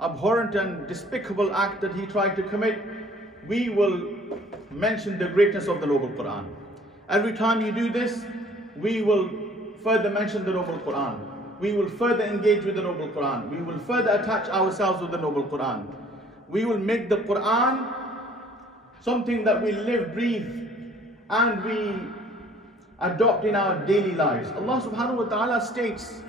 abhorrent and despicable act that he tried to commit, we will mention the greatness of the Noble Quran. Every time you do this, we will further mention the Noble Quran. We will further engage with the Noble Quran. We will further attach ourselves with the Noble Quran. We will make the Quran something that we live, breathe, and we adopt in our daily lives. Allah subhanahu wa ta'ala states,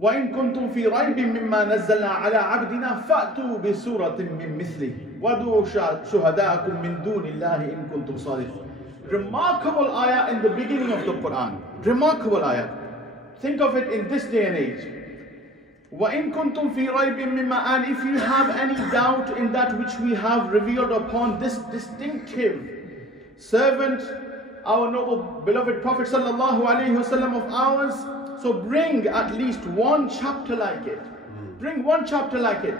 وَإِن كُنْتُمْ فِي رَيْبٍ مِّمَّا نَزَّلْنَا عَلَىٰ عَبْدِنَا فَأْتُوا بِسُورَةٍ مِّن مِّثْلِهِ وَادْعُوا شُهَدَاءَكُم مِّن دُونِ اللَّهِ إِن كُنتُمْ صَادِقِينَ. Remarkable ayah in the beginning of the Quran. Remarkable ayah. Think of it in this day and age. وَإِن كُنْتُمْ فِي رَيْبٍ مِّمَّا, and if you have any doubt in that which we have revealed upon this distinctive servant, our noble beloved Prophet sallallahu alaihi wasallam of ours, so bring at least one chapter like it. Bring one chapter like it.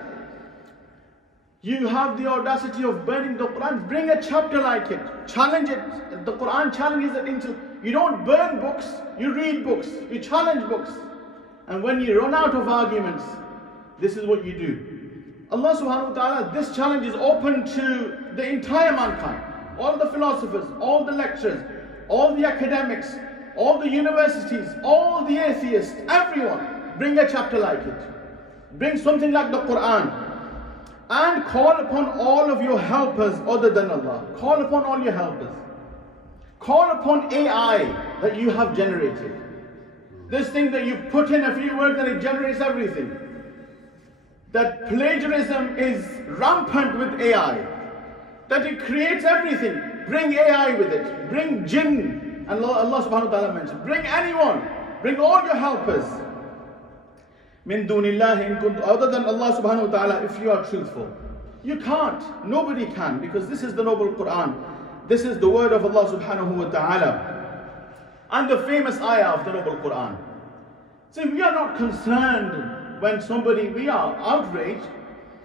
You have the audacity of burning the Quran, bring a chapter like it. Challenge it. The Quran challenges it into, you don't burn books, you read books, you challenge books. And when you run out of arguments, this is what you do. Allah subhanahu wa ta'ala, this challenge is open to the entire mankind. All the philosophers, all the lecturers, all the academics, all the universities, all the atheists, everyone, bring a chapter like it. Bring something like the Quran. And call upon all of your helpers other than Allah. Call upon all your helpers. Call upon AI that you have generated. This thing that you put in a few words and it generates everything. That plagiarism is rampant with AI. That it creates everything. Bring AI with it. Bring jinn. And Allah subhanahu wa ta'ala mentioned, bring anyone, bring all your helpers. Min dunillahi in kuntum, other than Allah subhanahu wa ta'ala, if you are truthful. You can't, nobody can, because this is the Noble Quran. This is the word of Allah subhanahu wa ta'ala. And the famous ayah of the Noble Quran. See, we are not concerned when we are outraged,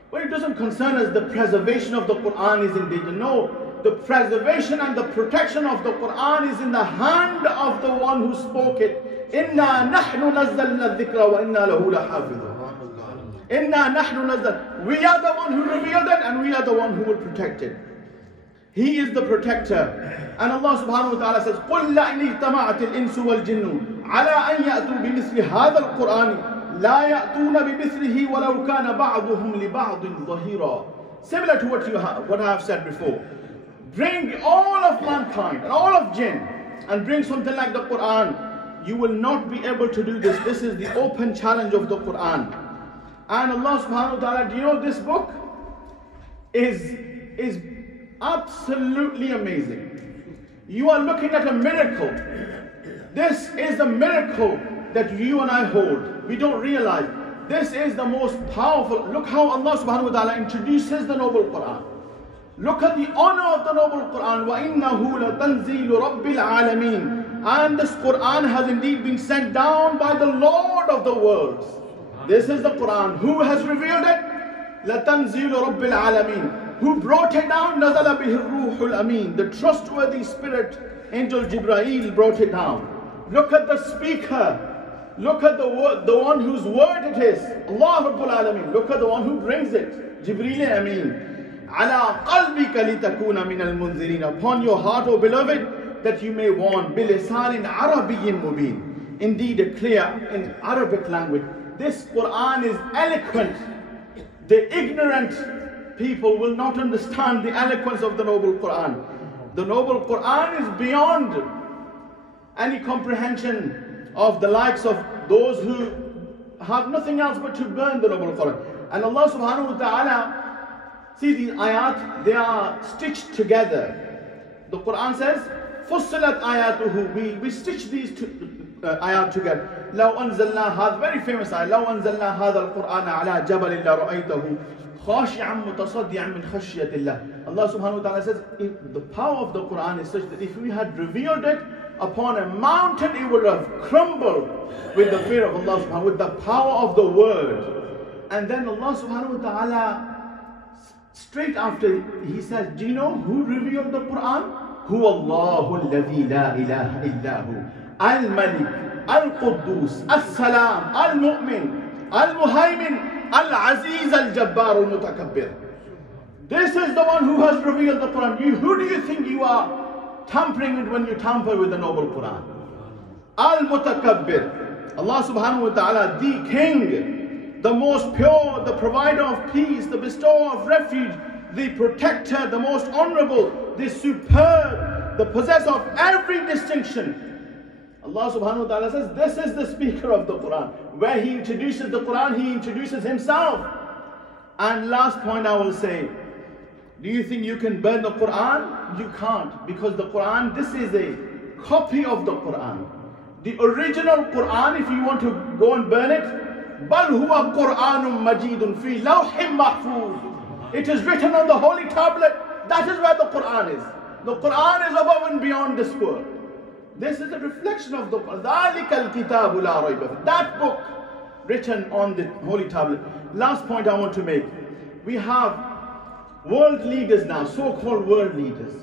but it doesn't concern us the preservation of the Quran is in danger. No. The preservation and the protection of the Quran is in the hand of the one who spoke it. Inna nahnu nazzalna dhikra wa inna lahu lahafidhun. Inna nahnu nazzalna. We are the one who revealed it and we are the one who will protect it. He is the protector. And Allah subhanahu wa ta'ala says, قُلْ لَإِنِ اجْتَمَعَتِ الْإِنسُ وَالْجِنُّ عَلَىٰ أَنْ يَأْتُوا بِمِثْلِ هَذَا الْقُرْآنِ لَا يَأْتُونَ بِمِثْلِهِ وَلَوْ كَانَ بَعْضُهُمْ لِبَعْضٍ ظَهِيرًا. Similar to what I have said before. Bring all of mankind and all of jinn and bring something like the Quran. You will not be able to do this. This is the open challenge of the Quran. And Allah subhanahu wa ta'ala, do you know this book is absolutely amazing. You are looking at a miracle. This is a miracle that you and I hold. We don't realize. This is the most powerful. Look how Allah subhanahu wa ta'ala introduces the Noble Quran. Look at the honor of the Noble Quran. وَإِنَّهُ لَتَنزِيلُ رَبِّ الْعَالَمِينَ. And this Quran has indeed been sent down by the Lord of the worlds. This is the Quran. Who has revealed it? لَتَنزِيلُ رَبِّ الْعَالَمِينَ. Who brought it down? نَزَلَ بِهِ الرُّوحُ الْأَمِينَ. The trustworthy spirit, Angel Jibreel, brought it down. Look at the speaker. Look at the one whose word it is. Allah Rabbul Alameen. Look at the one who brings it. Jibreel Ameen. عَلَىٰ قَلْبِكَ لِتَكُونَ مِنَ الْمُنذِرِينَ. Upon your heart, O beloved, that you may warn. بِلِسَانٍ عَرَبِيٍّ مُبِينٍ. Indeed, a clear in Arabic language. This Quran is eloquent. The ignorant people will not understand the eloquence of the Noble Quran. The Noble Quran is beyond any comprehension of the likes of those who have nothing else but to burn the Noble Quran. And Allah subhanahu wa ta'ala, see these ayat, they are stitched together. The Quran says, فُصِّلَتْ آيَاتُهُ. We stitch these ayat together. لَوْ أَنزَلْنَا هَذَا, very famous ayat. لَوْ أَنزَلْنَا هَذَا الْقُرْآنَ عَلَى جَبَلٍ لَرَأَيْتَهُ خَاشِعًا مُتَصَدِّعًا مِنْ خَشْيَةِ اللَّهِ. Allah subhanahu wa ta'ala says, if the power of the Quran is such that if we had revealed it upon a mountain, it would have crumbled with the fear of Allah subhanahu wa ta'ala, with the power of the word. And then Allah subhanahu wa ta'ala, straight after, He says, do you know who revealed the Quran? هو الله الذي لا إله إلا هو الملك القدوس السلام المؤمن المهيمن Al-Aziz Al-Jabbar Al-Mutakabbir. This is the one who has revealed the Quran. Who do you think you are tampering with when you tamper with the noble Quran? Al-Mutakabbir. Allah subhanahu wa ta'ala, the King, the most pure, the provider of peace, the bestower of refuge, the protector, the most honorable, the superb, the possessor of every distinction. Allah subhanahu wa ta'ala says, this is the speaker of the Quran. Where he introduces the Quran, he introduces himself. And last point I will say, do you think you can burn the Quran? You can't, because the Quran, this is a copy of the Quran. The original Quran, if you want to go and burn it, بَلْ هُوَ قُرْآنٌ مَجِيدٌ فِي لَوْحٍ مَحْفُوظٍ. It is written on the holy tablet. That is where the Quran is. The Quran is above and beyond this world. This is a reflection of the Quran. ذَلِكَ الْكِتَابُ لَا رَيْبَ فِيهِ. That book written on the holy tablet. Last point I want to make. We have world leaders now, so-called world leaders.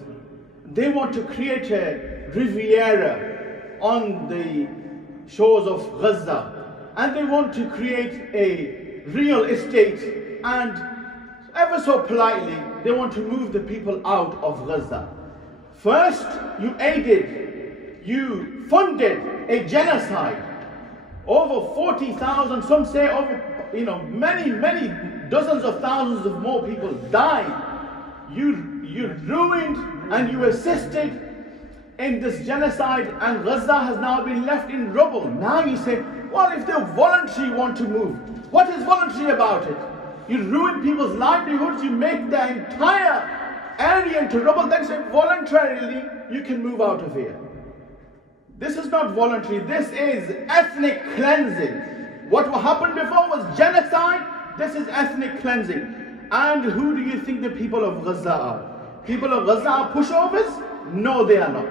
They want to create a Riviera on the shores of Gaza. And they want to create a real estate, and ever so politely, they want to move the people out of Gaza. First, you aided, you funded a genocide. Over 40,000, some say over, many dozens of thousands of more people died. You ruined and you assisted in this genocide, and Gaza has now been left in rubble. Now you say, well, if they voluntarily want to move, what is voluntary about it? You ruin people's livelihoods, you make their entire area into rubble, then say voluntarily you can move out of here. This is not voluntary, this is ethnic cleansing. What happened before was genocide, this is ethnic cleansing. And who do you think the people of Gaza are? People of Gaza are pushovers? No, they are not.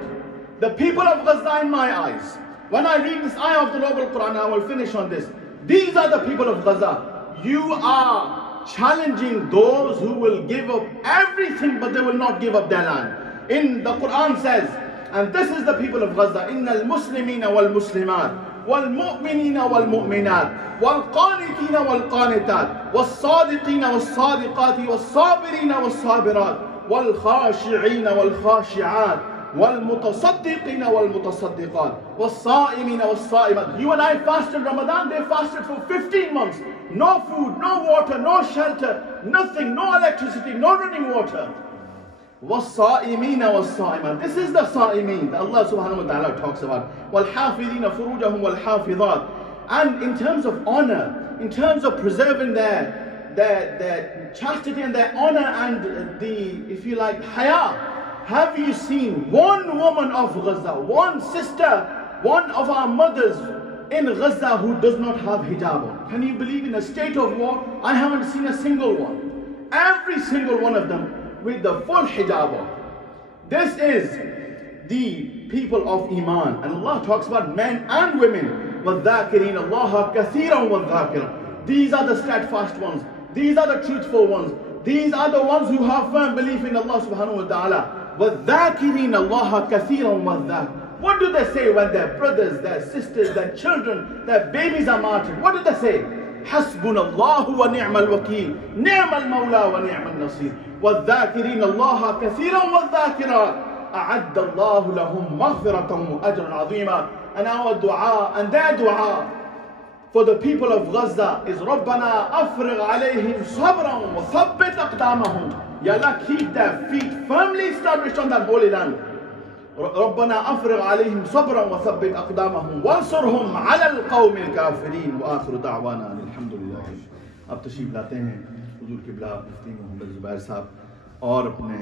The people of Gaza, in my eyes, when I read this ayah of the noble Quran, I will finish on this. These are the people of Gaza. You are challenging those who will give up everything, but they will not give up their land. In the Quran says, and this is the people of Gaza, إِنَّ الْمُسْلِمِينَ وَالْمُسْلِمَاتِ وَالْمُؤْمِنِينَ وَالْمُؤْمِنَاتِ وَالْقَانِتِينَ وَالْقَانِتَاتِ وَالصَّادِقِينَ وَالصَّادِقَاتِ وَالصَّابِرِينَ وَالصَّابِرَاتِ وَالْخَاشِعِينَ وَالْخَاشِعَاتِ وَالْمُتَصَدِّقِينَ وَالْمُتَصَدِّقَاتِ وَالصَّائِمِينَ وَالصَّائِمَاتِ. You and I fasted Ramadan, they fasted for 15 months. No food, no water, no shelter, nothing, no electricity, no running water. وَالصَّائِمِينَ وَالصَّائِمَاتِ. This is the Sa'imeen that Allah subhanahu wa ta'ala talks about. وَالْحَافِظِينَ فُرُوجَهُمْ وَالْحَافِظَاتِ. And in terms of honor, in terms of preserving their chastity and their honor and the, if you like, haya. Have you seen one woman of Gaza, one sister, one of our mothers in Gaza who does not have hijab on? Can you believe in a state of war? I haven't seen a single one. Every single one of them with the full hijab on. This is the people of Iman. And Allah talks about men and women. وَالذَّاكِرِينَ اللَّهَ كَثِيرًا وَالذَّاكِرًا. These are the steadfast ones. These are the truthful ones. These are the ones who have firm belief in Allah subhanahu wa ta'ala. وَالذَّاكِرِينَ اللَّهَ كَثِيرًا وَالذَّاكِرًا. What do they say when their brothers, their sisters, their children, their babies are martyred? What do they say? حَسْبُنَا اللَّهُ وَنِعْمَ الْوَكِيلُ نِعْمَ الْمَوْلَى وَنِعْمَ النَّصِيرُ وَالذَّاكِرِينَ اللَّهَ كَثِيرًا وَالذَّاكِرَاتِ أَعَدَّ اللَّهُ لَهُمْ مَغْفِرَةً وَأَجْرًا عَظِيمًا. And our dua and their dua for the people of Gaza is رَبَّنَا أَفْرِغْ عَلَيْهِمْ صَبْرًا وَثَبِّتْ أَقْدَامَهُمْ. Ya Allah, keep their feet firmly established on that holy land. رَبَّنَا أَفْرِغْ عَلَيْهِمْ صَبْرًا وَثَبِّتْ أَقْدَامَهُمْ وَانصُرْهُمْ عَلَى الْقَوْمِ الْكَافِرِينَ وآخر دعوانا الحمد لله. अब तशरीफ लाते हैं हुजूर क़िबला मुफ्ती मोहम्मद ज़ुबैर साहब और अपने